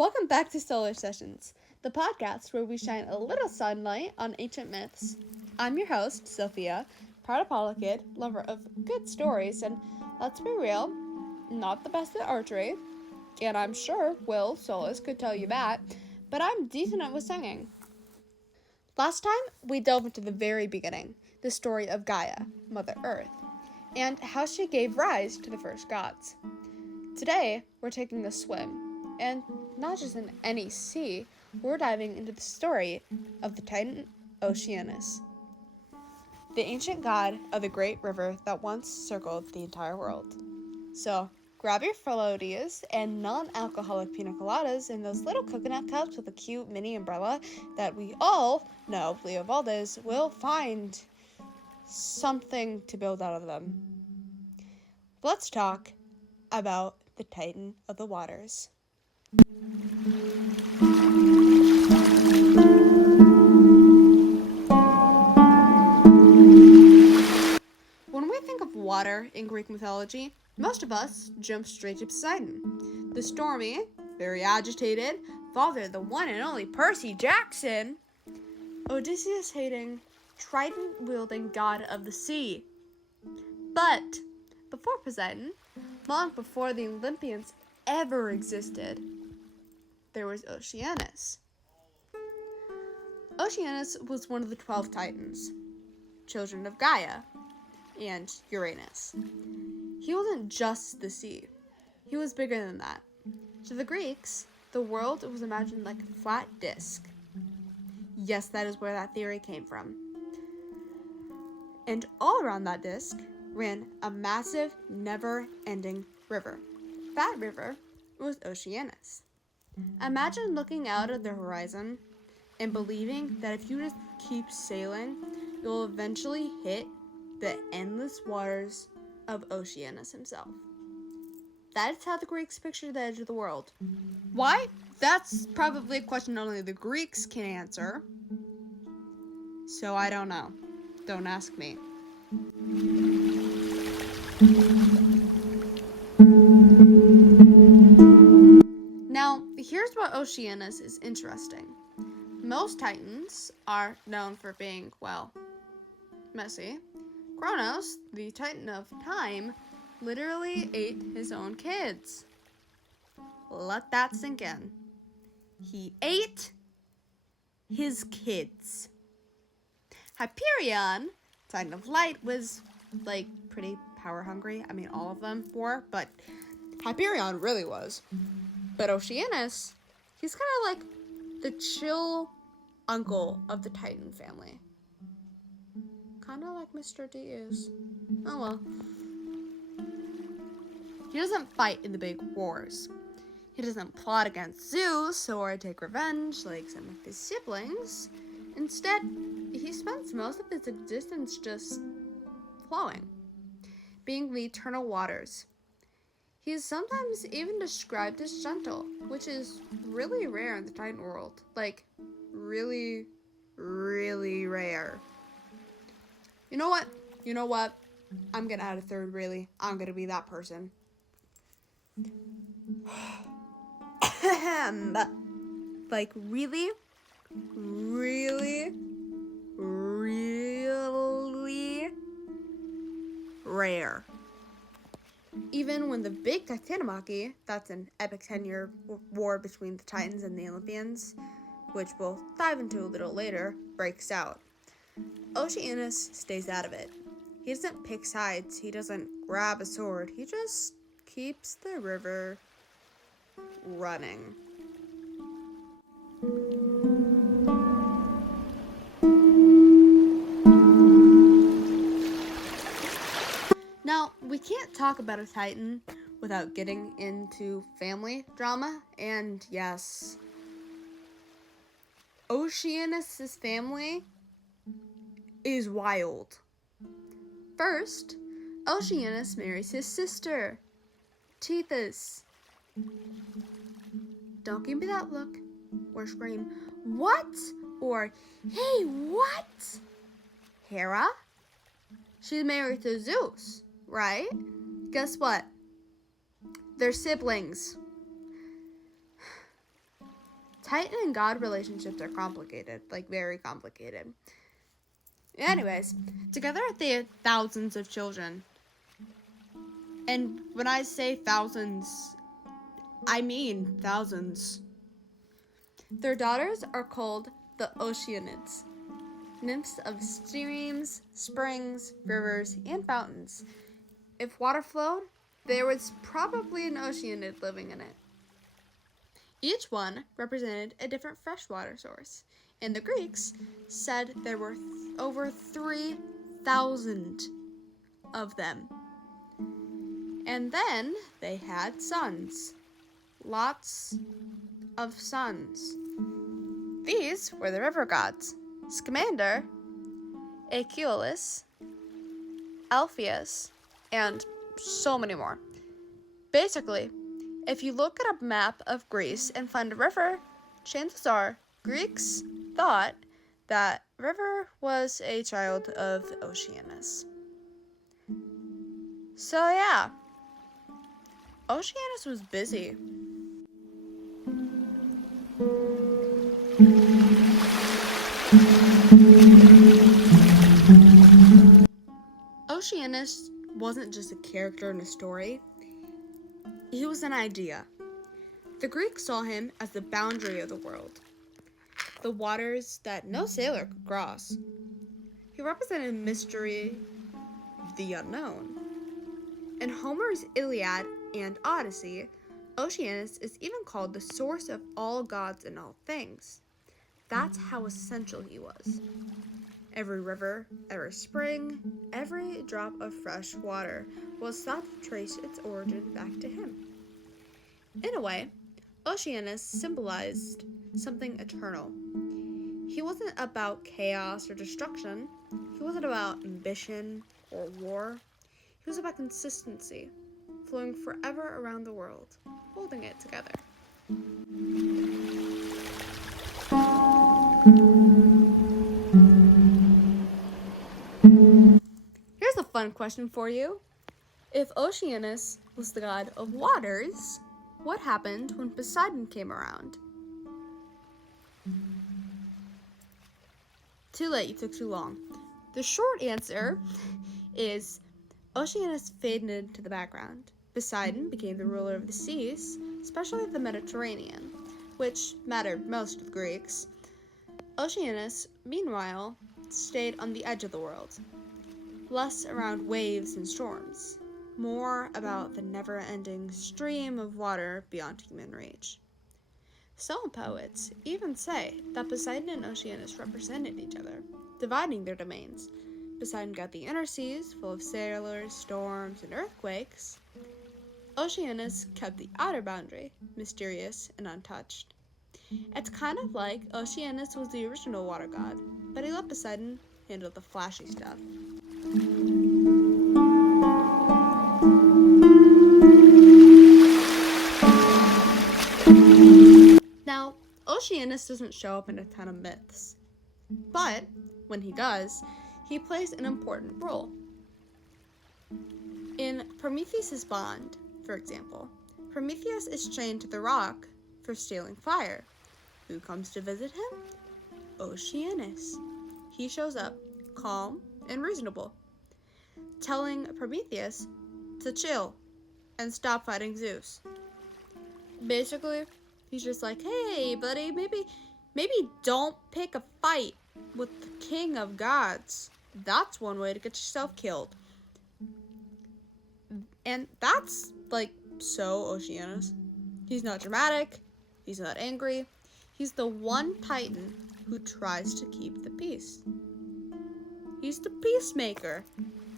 Welcome back to Solar Sessions, the podcast where we shine a little sunlight on ancient myths. I'm your host, Sophia, proud Apollo kid, lover of good stories, and let's be real, not the best at archery, and I'm sure Will Solis could tell you that, but I'm decent at with singing. Last time, we delved into the very beginning, the story of Gaia, Mother Earth, and how she gave rise to the first gods. Today, we're taking a swim, and not just in any sea, we're diving into the story of the Titan Oceanus, the ancient god of the great river that once circled the entire world. So, grab your floaties and non-alcoholic pina coladas and those little coconut cups with a cute mini umbrella that we all know Leo Valdez will find something to build out of them. Let's talk about the Titan of the waters. When we think of water in Greek mythology, most of us jump straight to Poseidon, the stormy, very agitated father of the one and only Percy Jackson, Odysseus-hating, trident-wielding god of the sea. But before Poseidon, long before the Olympians ever existed, there was Oceanus. Oceanus was one of the 12 Titans, children of Gaia and Uranus. He wasn't just the sea. He was bigger than that. To the Greeks, the world was imagined like a flat disc. Yes, that is where that theory came from. And all around that disc ran a massive, never-ending river. That river was Oceanus. Imagine looking out at the horizon and believing that if you just keep sailing, you'll eventually hit the endless waters of Oceanus himself. That is how the Greeks pictured the edge of the world. Why? That's probably a question only the Greeks can answer. So I don't know. Don't ask me. Now, here's what Oceanus is interesting. Most Titans are known for being, well, messy. Kronos, the Titan of time, literally ate his own kids. Let that sink in. He ate his kids. Hyperion, Titan of light, was, pretty power hungry. I mean, all of them were, but Hyperion really was. But Oceanus, he's kind of like the chill uncle of the Titan family. Kind of like Mr. D is. Oh well. He doesn't fight in the big wars. He doesn't plot against Zeus or take revenge like some of his siblings. Instead, he spends most of his existence just flowing, being the eternal waters. He is sometimes even described as gentle, which is really rare in the Titan world. Really, really rare. You know what? I'm gonna add a third really. I'm gonna be that person. Really, really, really rare. Even when the big Titanomachy, that's an epic 10-year war between the Titans and the Olympians, which we'll dive into a little later, breaks out, Oceanus stays out of it. He doesn't pick sides, he doesn't grab a sword, he just keeps the river running. Now, we can't talk about a Titan without getting into family drama, and yes, Oceanus' family is wild. First, Oceanus marries his sister, Tethys. Don't give me that look or scream, "What?" or "Hey, what?" Hera? She's married to Zeus, right? Guess what? They're siblings. Titan and God relationships are complicated, like very complicated. Anyways, together they had thousands of children. And when I say thousands, I mean thousands. Their daughters are called the Oceanids, nymphs of streams, springs, rivers, and fountains. If water flowed, there was probably an Oceanid living in it. Each one represented a different freshwater source, and the Greeks said there were over 3,000 of them. And then they had sons. Lots of sons. These were the river gods: Scamander, Aeolus, Alpheus, and so many more. Basically, if you look at a map of Greece and find a river, chances are Greeks thought that river was a child of Oceanus. So yeah, Oceanus was busy. Oceanus wasn't just a character in a story, he was an idea. The Greeks saw him as the boundary of the world, the waters that no sailor could cross. He represented mystery, the unknown. In Homer's Iliad and Odyssey, Oceanus is even called the source of all gods and all things. That's how essential he was. Every river, every spring, every drop of fresh water was thought to trace its origin back to him. In a way, Oceanus symbolized something eternal. He wasn't about chaos or destruction. He wasn't about ambition or war. He was about consistency, flowing forever around the world, holding it together. Here's a fun question for you. If Oceanus was the god of waters, what happened when Poseidon came around? Too late, you took too long. The short answer is Oceanus faded into the background. Poseidon became the ruler of the seas, especially the Mediterranean, which mattered most to the Greeks. Oceanus, meanwhile, stayed on the edge of the world, less around waves and storms, more about the never-ending stream of water beyond human reach. Some poets even say that Poseidon and Oceanus represented each other, dividing their domains. Poseidon got the inner seas, full of sailors, storms, and earthquakes. Oceanus kept the outer boundary, mysterious and untouched. It's kind of like Oceanus was the original water god, but he let Poseidon handle the flashy stuff. Now, Oceanus doesn't show up in a ton of myths, but when he does, he plays an important role. In Prometheus' Bond, for example, Prometheus is chained to the rock for stealing fire. Who comes to visit him? Oceanus. He shows up, calm and reasonable, telling Prometheus to chill and stop fighting Zeus. Basically, he's just like, hey, buddy, maybe don't pick a fight with the king of gods. That's one way to get yourself killed. And that's, so Oceanus. He's not dramatic. He's not angry. He's the one Titan who tries to keep the peace. He's the peacemaker.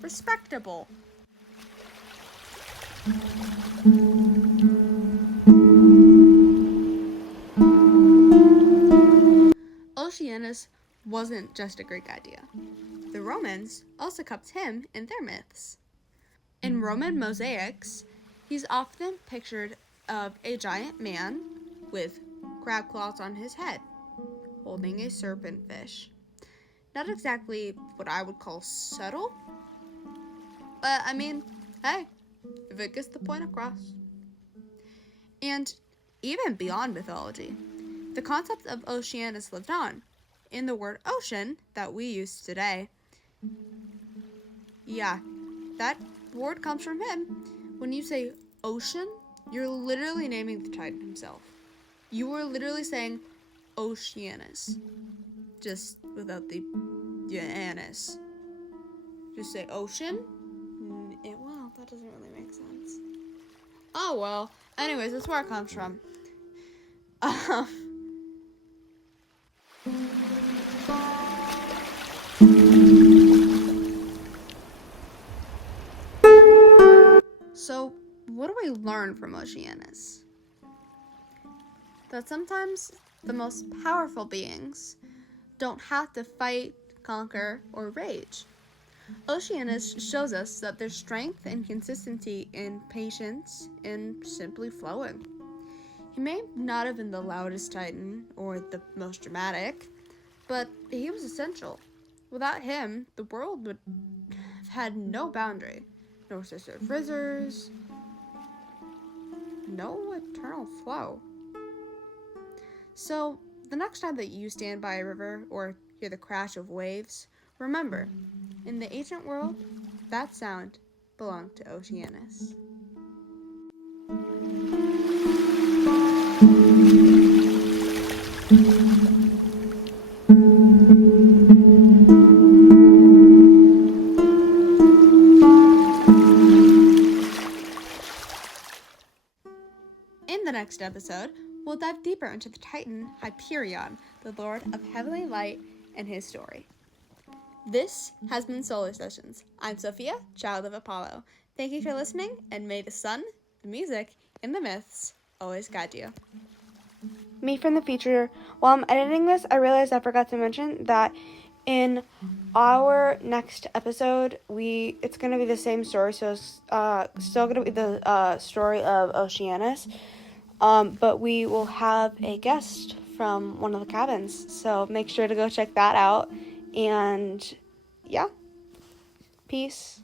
Respectable. Oceanus wasn't just a Greek idea. The Romans also kept him in their myths. In Roman mosaics, he's often pictured of a giant man with crab claws on his head, holding a serpent fish. Not exactly what I would call subtle, but hey, if it gets the point across. And even beyond mythology, the concept of Oceanus lived on in the word ocean that we use today. Yeah, that word comes from him. When you say ocean, you're literally naming the Titan himself. You are literally saying Oceanus, just without the anus. Just say ocean? Well, that doesn't really make sense. Oh well. Anyways, that's where it comes from. So, what do we learn from Oceanus? That sometimes the most powerful beings don't have to fight, conquer, or rage. Oceanus shows us that there's strength and consistency in patience and simply flowing. He may not have been the loudest Titan or the most dramatic, but he was essential. Without him, the world would have had no boundary, no sister frizzers, no eternal flow. So, the next time that you stand by a river or hear the crash of waves, remember, in the ancient world, that sound belonged to Oceanus. In the next episode, we'll dive deeper into the Titan Hyperion, the Lord of Heavenly Light, and his story. This has been Solar Sessions. I'm Sophia, child of Apollo. Thank you for listening, and may the sun, the music, and the myths always guide you. Me from the future. While I'm editing this, I realized I forgot to mention that in our next episode, it's going to be the same story, so it's still going to be the story of Oceanus, but we will have a guest from one of the cabins, so make sure to go check that out, and yeah, peace.